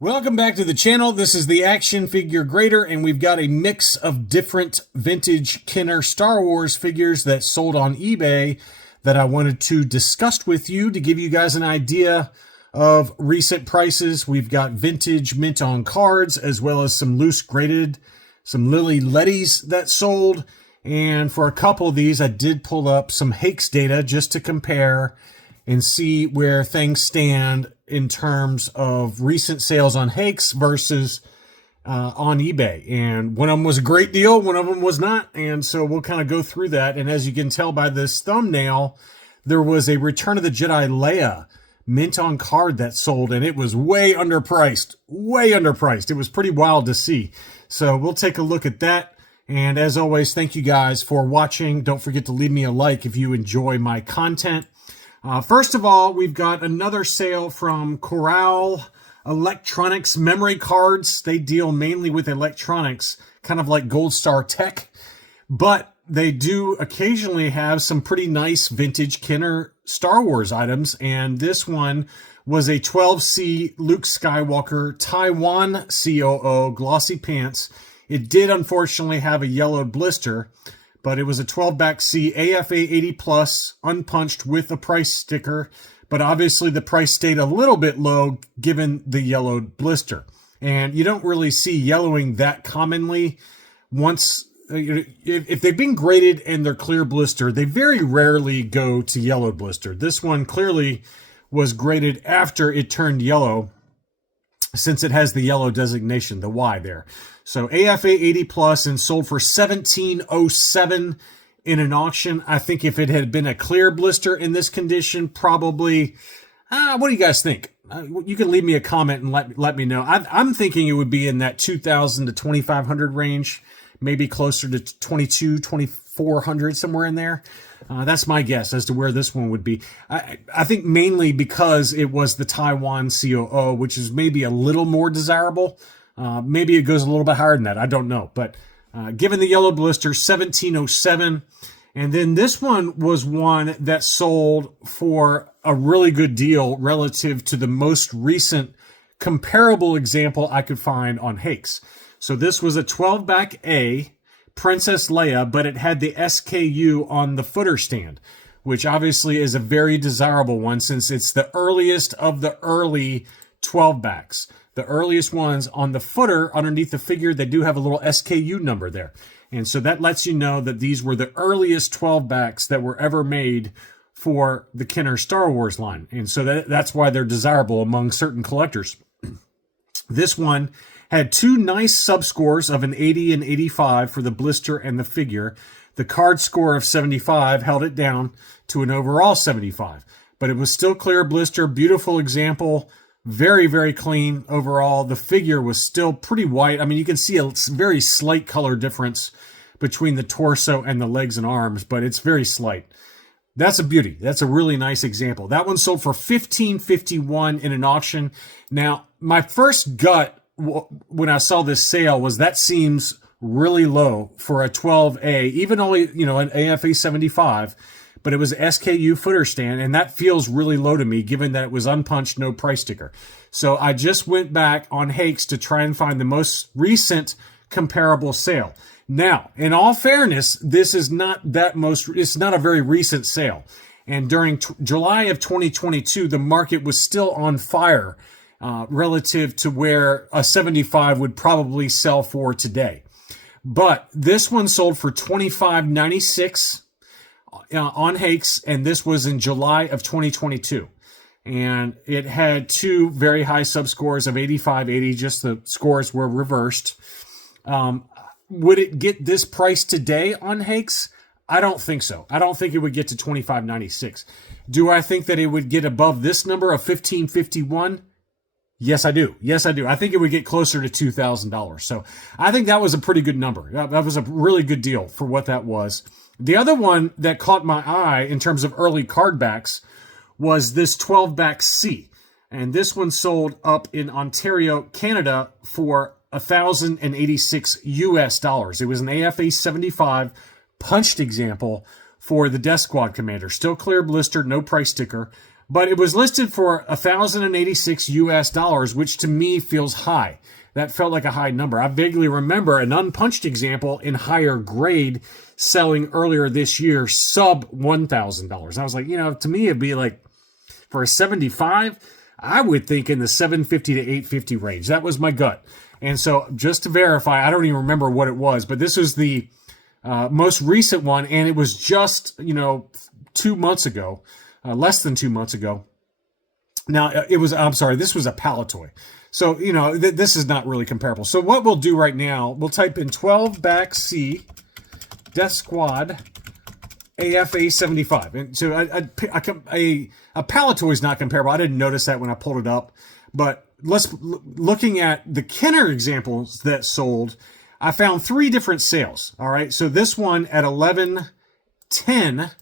Welcome back to the channel. This is the Action Figure Grader, and we've got a mix of different vintage Kenner Star Wars figures that sold on eBay that I wanted to discuss with you to give you guys an idea of recent prices. We've got vintage mint on cards, as well as some loose graded, some Lili Ledies that sold. And for a couple of these, I did pull up some Hakes data just to compare and see where things stand in terms of recent sales on Hakes versus on eBay. And one of them was a great deal, one of them was not. And so we'll kind of go through that. And as you can tell by this thumbnail, there was a Return of the Jedi Leia mint on card that sold, and it was way underpriced, way underpriced. It was pretty wild to see. So we'll take a look at that. And as always, thank you guys for watching. Don't forget to leave me a like if you enjoy my content. First of all, we've got another sale from Corral Electronics memory cards. They deal mainly with electronics, kind of like Gold Star Tech, but they do occasionally have some pretty nice vintage Kenner Star Wars items. And this one was a 12C Luke Skywalker Taiwan COO glossy pants. It did unfortunately have a yellowed blister, but it was a 12-back C AFA 80 plus, unpunched with a price sticker. But obviously the price stayed a little bit low given the yellowed blister. And you don't really see yellowing that commonly. Once, if they've been graded and they're clear blister, they very rarely go to yellowed blister. This one clearly was graded after it turned yellow, since it has the yellow designation, the Y there. So AFA 80 plus and sold for $17.07 in an auction. I think if it had been a clear blister in this condition, probably, what do you guys think? You can leave me a comment and let me know. I'm thinking it would be in that 2,000 to 2,500 range, maybe closer to 2,400, somewhere in there. That's my guess as to where this one would be. I think mainly because it was the Taiwan COO, which is maybe a little more desirable. Maybe it goes a little bit higher than that. I don't know. But given the yellow blister, $17.07. And then this one was one that sold for a really good deal relative to the most recent comparable example I could find on Hakes. So this was a 12-back A Princess Leia, but it had the SKU on the footer stand, which obviously is a very desirable one since it's the earliest of the early 12-backs. The earliest ones on the footer underneath the figure, they do have a little SKU number there. And so that lets you know that these were the earliest 12-backs that were ever made for the Kenner Star Wars line. And so that's why they're desirable among certain collectors. This one had two nice subscores of an 80 and 85 for the blister and the figure. The card score of 75 held it down to an overall 75. But it was still clear blister, beautiful example, very, very clean overall. The figure was still pretty white. I mean, you can see a very slight color difference between the torso and the legs and arms, but it's very slight. That's a beauty. That's a really nice example. That one sold for $15.51 in an auction. Now, my first gut when I saw this sale was that seems really low for a 12A, even only, an AFA 75, but it was SKU footer stand, and that feels really low to me given that it was unpunched, no price sticker. So I just went back on Hakes to try and find the most recent comparable sale. Now, in all fairness, this is not it's not a very recent sale. And during July of 2022, the market was still on fire relative to where a 75 would probably sell for today. But this one sold for $25.96 on Hakes, and this was in July of 2022. And it had two very high subscores of 85, 80, just the scores were reversed. Would it get this price today on Hakes? I don't think so. I don't think it would get to $25.96. Do I think that it would get above this number of $15.51? Yes, I do. Yes, I do. I think it would get closer to $2,000. So I think that was a pretty good number. That was a really good deal for what that was. The other one that caught my eye in terms of early cardbacks was this 12-back C. And this one sold up in Ontario, Canada for $1,086 US. It was an AFA 75 punched example for the Death Squad Commander. Still clear blister, no price sticker. but it was listed for $1,086 US, which to me feels high. That felt like a high number. I vaguely remember an unpunched example in higher grade selling earlier this year, sub $1,000. I was like, to me, it'd be like for a 75, I would think in the 750 to 850 range. That was my gut. And so just to verify, I don't even remember what it was, but this was the most recent one. And it was just, 2 months ago, less than 2 months ago. Now this was a Palatoy. So, this is not really comparable. So what we'll do right now, we'll type in 12 back C Death Squad AFA 75. And so a Palatoy is not comparable. I didn't notice that when I pulled it up. But looking at the Kenner examples that sold, I found 3 different sales. All right. So this one at 1110,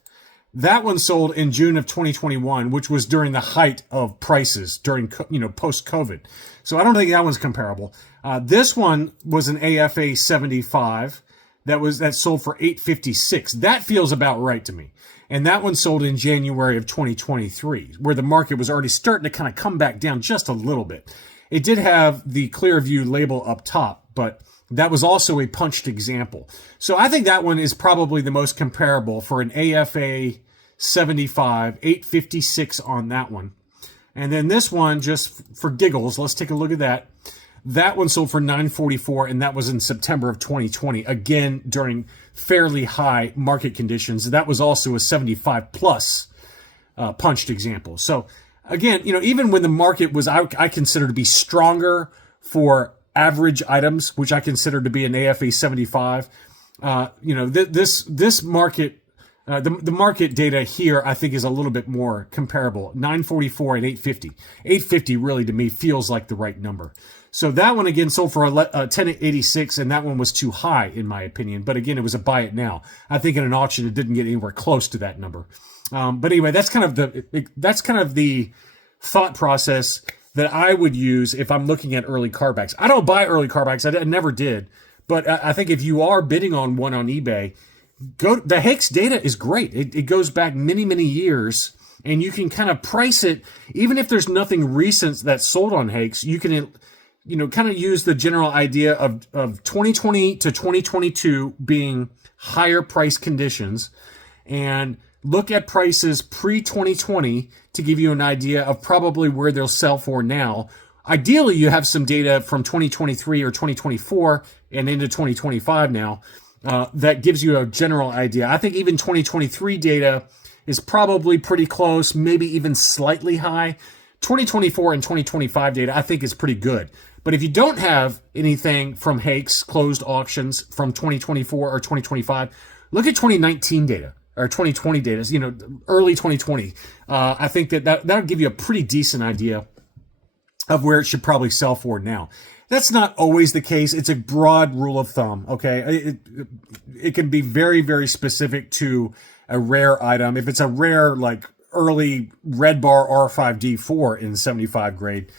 that one sold in June of 2021, which was during the height of prices during, post-COVID. So I don't think that one's comparable. This one was an AFA 75 that sold for $856. That feels about right to me. And that one sold in January of 2023, where the market was already starting to kind of come back down just a little bit. It did have the Clearview label up top, but that was also a punched example. So I think that one is probably the most comparable for an AFA 75, 856 on that one. And then this one, just for giggles, let's take a look at that. That one sold for $944, and that was in September of 2020, again, during fairly high market conditions. That was also a 75 plus punched example. So again, even when the market was, I consider to be stronger for average items, which I consider to be an AFA 75, this market, the market data here, I think, is a little bit more comparable. 944 and 850. 850 really, to me, feels like the right number. So that one, again, sold for 1086, and that one was too high, in my opinion. But again, it was a buy it now. I think in an auction, it didn't get anywhere close to that number. But anyway, that's kind of the thought process that I would use if I'm looking at early cardbacks. I don't buy early cardbacks. I never did. But I think if you are bidding on one on eBay, the Hakes data is great. It goes back many, many years, and you can kind of price it. Even if there's nothing recent that's sold on Hakes, you can, kind of use the general idea of 2020 to 2022 being higher price conditions, and look at prices pre-2020 to give you an idea of probably where they'll sell for now. Ideally, you have some data from 2023 or 2024 and into 2025 now. That gives you a general idea. I think even 2023 data is probably pretty close, maybe even slightly high. 2024 and 2025 data, I think, is pretty good. But if you don't have anything from Hakes closed auctions from 2024 or 2025, look at 2019 data or 2020 data, early 2020. I think that'll give you a pretty decent idea of where it should probably sell for now. That's not always the case. It's a broad rule of thumb, okay? It can be very, very specific to a rare item. If it's a rare, like early red bar R5D4 in 75 grade,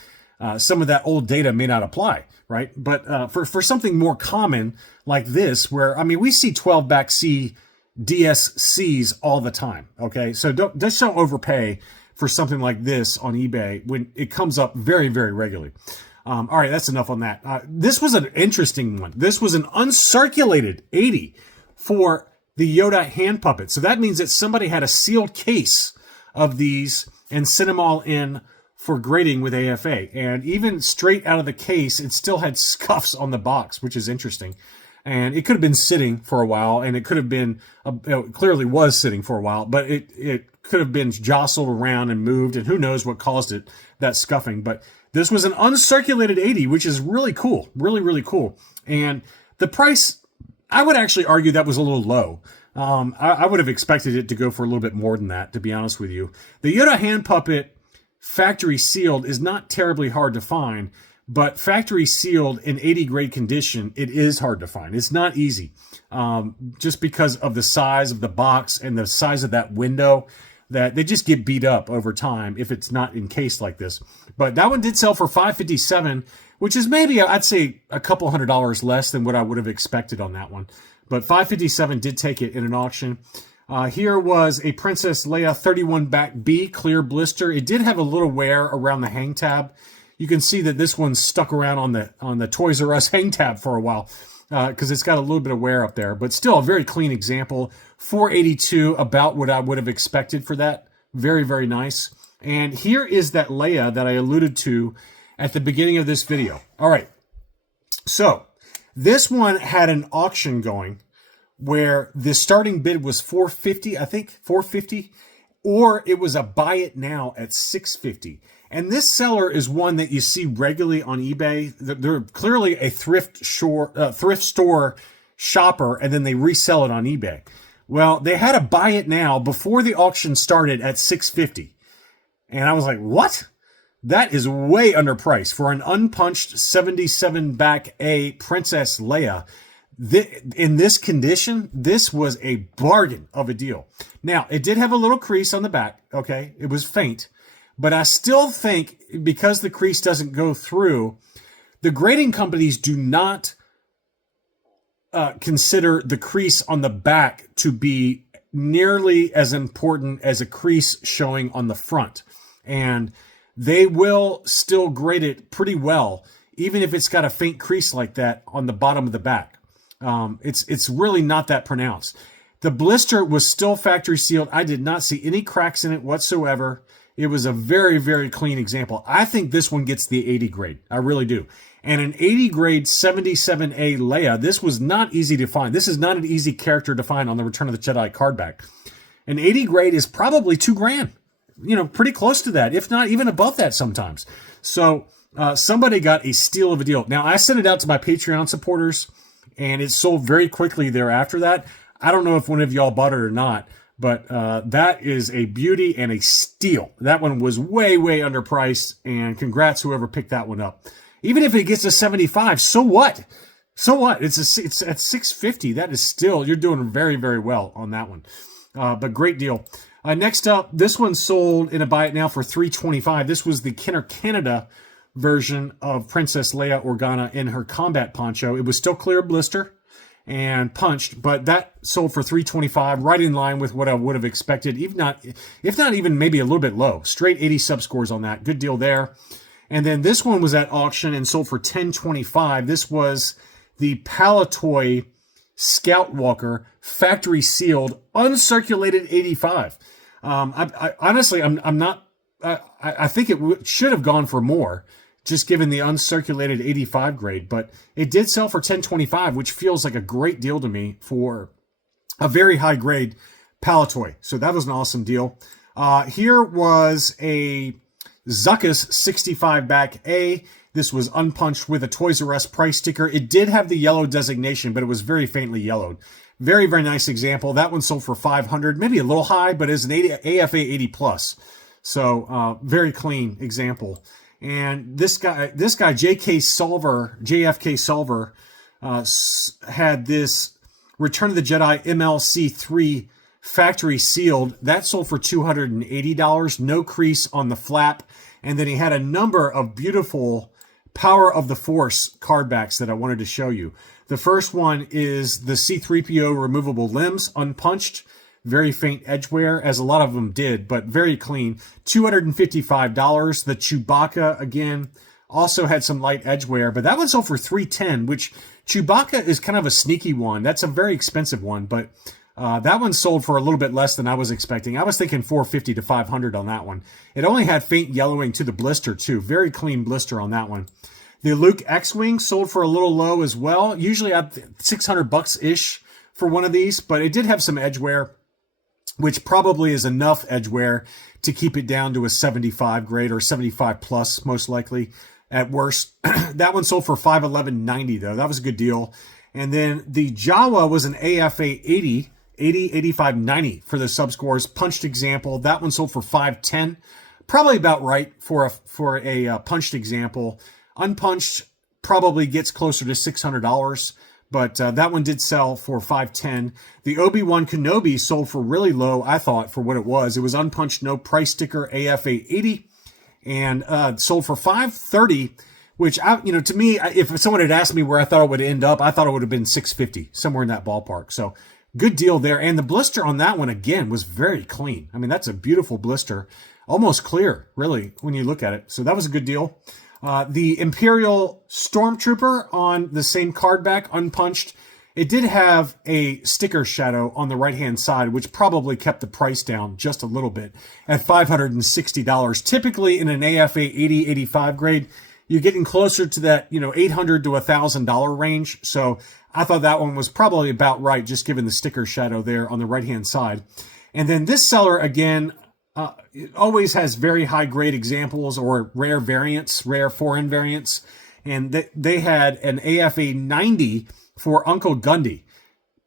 some of that old data may not apply, right? But for something more common like this, where, we see 12 back C DSCs all the time, okay? So don't overpay for something like this on eBay when it comes up very, very regularly. All right, that's enough on that. This was an interesting one. This was an uncirculated 80 for the Yoda hand puppet. So that means that somebody had a sealed case of these and sent them all in for grading with AFA. And even straight out of the case, it still had scuffs on the box, which is interesting. And it could have been sitting for a while, and it could have been, it clearly was sitting for a while, but it could have been jostled around and moved, and who knows what caused it, that scuffing. But this was an uncirculated 80, which is really cool, really, really cool. And the price, I would actually argue that was a little low. I would have expected it to go for a little bit more than that, to be honest with you. The Yoda hand puppet factory sealed is not terribly hard to find, but factory sealed in 80 grade condition, it is hard to find. It's not easy, just because of the size of the box and the size of that window, that they just get beat up over time if it's not encased like this. But that one did sell for $557, which is maybe, I'd say, a couple $100 less than what I would have expected on that one. But $557 did take it in an auction. Here was a Princess Leia 31 back B clear blister. It did have a little wear around the hang tab. You can see that this one's stuck around on the Toys R Us hang tab for a while because it's got a little bit of wear up there. But still a very clean example. $482, about what I would have expected for that. Very, very nice. And here is that Leia that I alluded to at the beginning of this video. All right. So this one had an auction going where the starting bid was $450, I think, $450, or it was a buy it now at $650. And this seller is one that you see regularly on eBay. They're clearly a thrift store shopper, and then they resell it on eBay. Well, they had a buy it now before the auction started at $650. And I was like, what? That is way underpriced for an unpunched 77 back A Princess Leia. In this condition, this was a bargain of a deal. Now, it did have a little crease on the back, okay? It was faint. But I still think, because the crease doesn't go through, the grading companies do not consider the crease on the back to be nearly as important as a crease showing on the front. And they will still grade it pretty well, even if it's got a faint crease like that on the bottom of the back. It's really not that pronounced. The blister was still factory sealed. I did not see any cracks in it whatsoever. It was a very, very clean example. I think this one gets the 80 grade. I really do. And an 80 grade 77A Leia, this was not easy to find. This is not an easy character to find on the Return of the Jedi cardback. An 80 grade is probably $2,000. You know, pretty close to that, if not even above that sometimes. So somebody got a steal of a deal. Now, I sent it out to my Patreon supporters, and it sold very quickly thereafter that. I don't know if one of y'all bought it or not, but that is a beauty and a steal. That one was way, way underpriced, and congrats whoever picked that one up. Even if it gets a 75, so what? So what? It's at $650. That is still, you're doing very, very well on that one. But great deal. Next up, this one sold in a buy it now for $325. This was the Kenner Canada version of Princess Leia Organa in her combat poncho. It was still clear blister and punched, but that sold for $325, right in line with what I would have expected, if not even maybe a little bit low. Straight 80 sub scores on that. Good deal there. And then this one was at auction and sold for $1025. This was the Palatoy Skywalker factory sealed uncirculated 85. I honestly, I'm not. I think it should have gone for more, just given the uncirculated 85 grade. But it did sell for $1025, which feels like a great deal to me for a very high grade Palatoy. So that was an awesome deal. Here was a Zuckus 65 back A. This was unpunched with a Toys R Us price sticker. It did have the yellow designation, but it was very faintly yellowed. Very, very nice example. That one sold for $500, maybe a little high, but it's an AFA 80 plus. So very clean example. And this guy, JFK Solver, had this Return of the Jedi MLC3 factory sealed. That sold for $280, no crease on the flap. And then he had a number of beautiful Power of the Force cardbacks that I wanted to show you. The first one is the C-3PO removable limbs, unpunched, very faint edge wear, as a lot of them did, but very clean. $255. The Chewbacca, again, also had some light edge wear, but that one sold for $310, which Chewbacca is kind of a sneaky one. That's a very expensive one, but that one sold for a little bit less than I was expecting. I was thinking $450 to $500 on that one. It only had faint yellowing to the blister, too. Very clean blister on that one. The Luke X-Wing sold for a little low as well. Usually at $600-ish for one of these, but it did have some edge wear, which probably is enough edge wear to keep it down to a 75 grade or 75 plus, most likely at worst. That one sold for $511.90 though. That was a good deal. And then the Jawa was an AFA 80, 85, 90 for the sub scores. Punched example. That one sold for $510. Probably about right for a punched example. Unpunched probably gets closer to $600, but that one did sell for $510. The Obi-Wan Kenobi sold for really low, I thought, for what it was. It was unpunched, no price sticker, AFA 80, and sold for $530, which, to me, if someone had asked me where I thought it would end up, I thought it would have been $650, somewhere in that ballpark. So good deal there. And the blister on that one, again, was very clean. I mean, that's a beautiful blister. Almost clear, really, when you look at it. So that was a good deal. The Imperial Stormtrooper on the same card back, unpunched. It did have a sticker shadow on the right-hand side, which probably kept the price down just a little bit at $560. Typically in an AFA 80, 85 grade, you're getting closer to that, $800 to $1,000 range. So I thought that one was probably about right, just given the sticker shadow there on the right-hand side. And then this seller, again, it always has very high-grade examples or rare variants, rare foreign variants. And they had an AFA 90 for Uncle Gundy.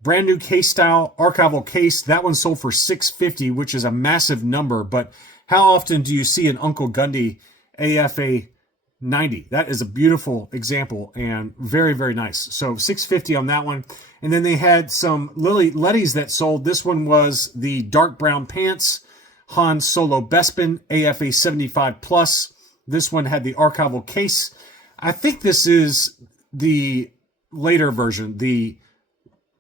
Brand new case style, archival case. That one sold for $650, which is a massive number. But how often do you see an Uncle Gundy AFA 90? That is a beautiful example and very, very nice. So $650 on that one. And then they had some Lili Ledies that sold. This one was the dark brown pants, Han Solo Bespin, AFA 75 plus. This one had the archival case. I think this is the later version, the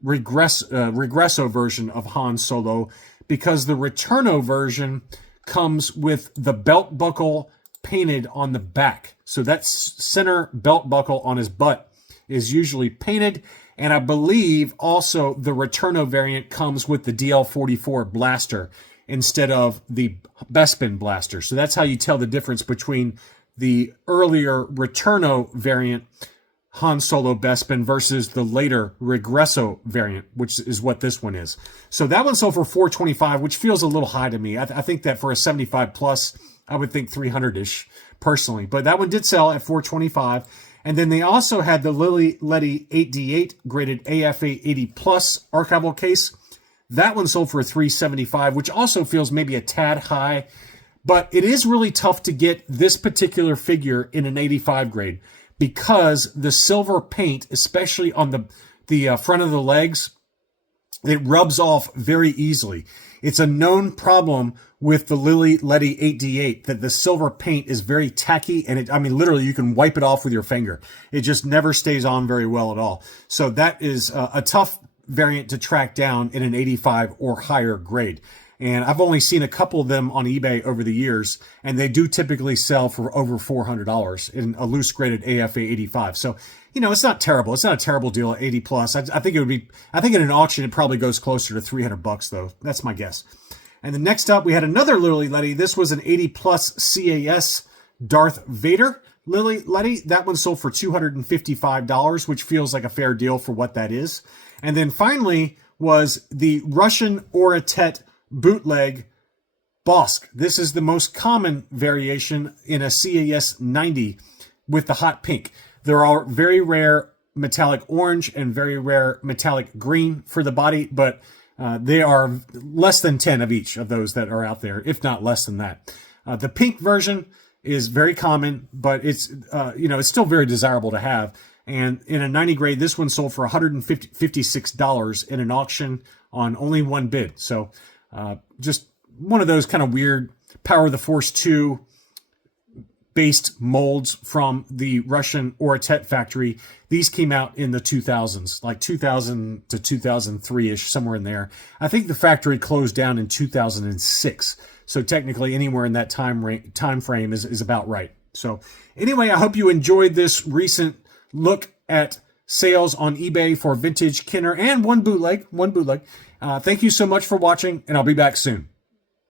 Regresso version of Han Solo, because the Returno version comes with the belt buckle painted on the back. So that center belt buckle on his butt is usually painted. And I believe also the Returno variant comes with the DL-44 blaster instead of the Bespin blaster. So that's how you tell the difference between the earlier Returno variant Han Solo Bespin versus the later Regresso variant, which is what this one is. So that one sold for $425, which feels a little high to me. I think that for a 75 plus, I would think 300-ish personally. But that one did sell at $425. And then they also had the Lili Ledy 8D8 graded AFA 80 plus archival case. That one sold for $375, which also feels maybe a tad high. But it is really tough to get this particular figure in an 85 grade, because the silver paint, especially on the front of the legs, it rubs off very easily. It's a known problem with the Lili Ledy 8D8 that the silver paint is very tacky, and literally you can wipe it off with your finger. It just never stays on very well at all. So that is a tough variant to track down in an 85 or higher grade. And I've only seen a couple of them on eBay over the years, and they do typically sell for over $400 in a loose graded AFA 85. So, it's not terrible. It's not a terrible deal at 80 plus. I think in an auction, it probably goes closer to $300 though. That's my guess. And then next up, we had another Lili Ledy. This was an 80 plus CAS Darth Vader Lili Ledy. That one sold for $255, which feels like a fair deal for what that is. And then finally was the Russian Oratet bootleg Bosk. This is the most common variation in a CAS 90 with the hot pink. There are very rare metallic orange and very rare metallic green for the body, but they are less than 10 of each of those that are out there, if not less than that. The pink version is very common, but it's still very desirable to have. And in a 90 grade, this one sold for $156 in an auction on only one bid. So just one of those kind of weird Power of the Force 2 based molds from the Russian Oratet factory. These came out in the 2000s, like 2000 to 2003-ish, somewhere in there. I think the factory closed down in 2006. So technically anywhere in that time frame is about right. So anyway, I hope you enjoyed this recent look at sales on eBay for vintage Kenner and one bootleg. Thank you so much for watching, and I'll be back soon.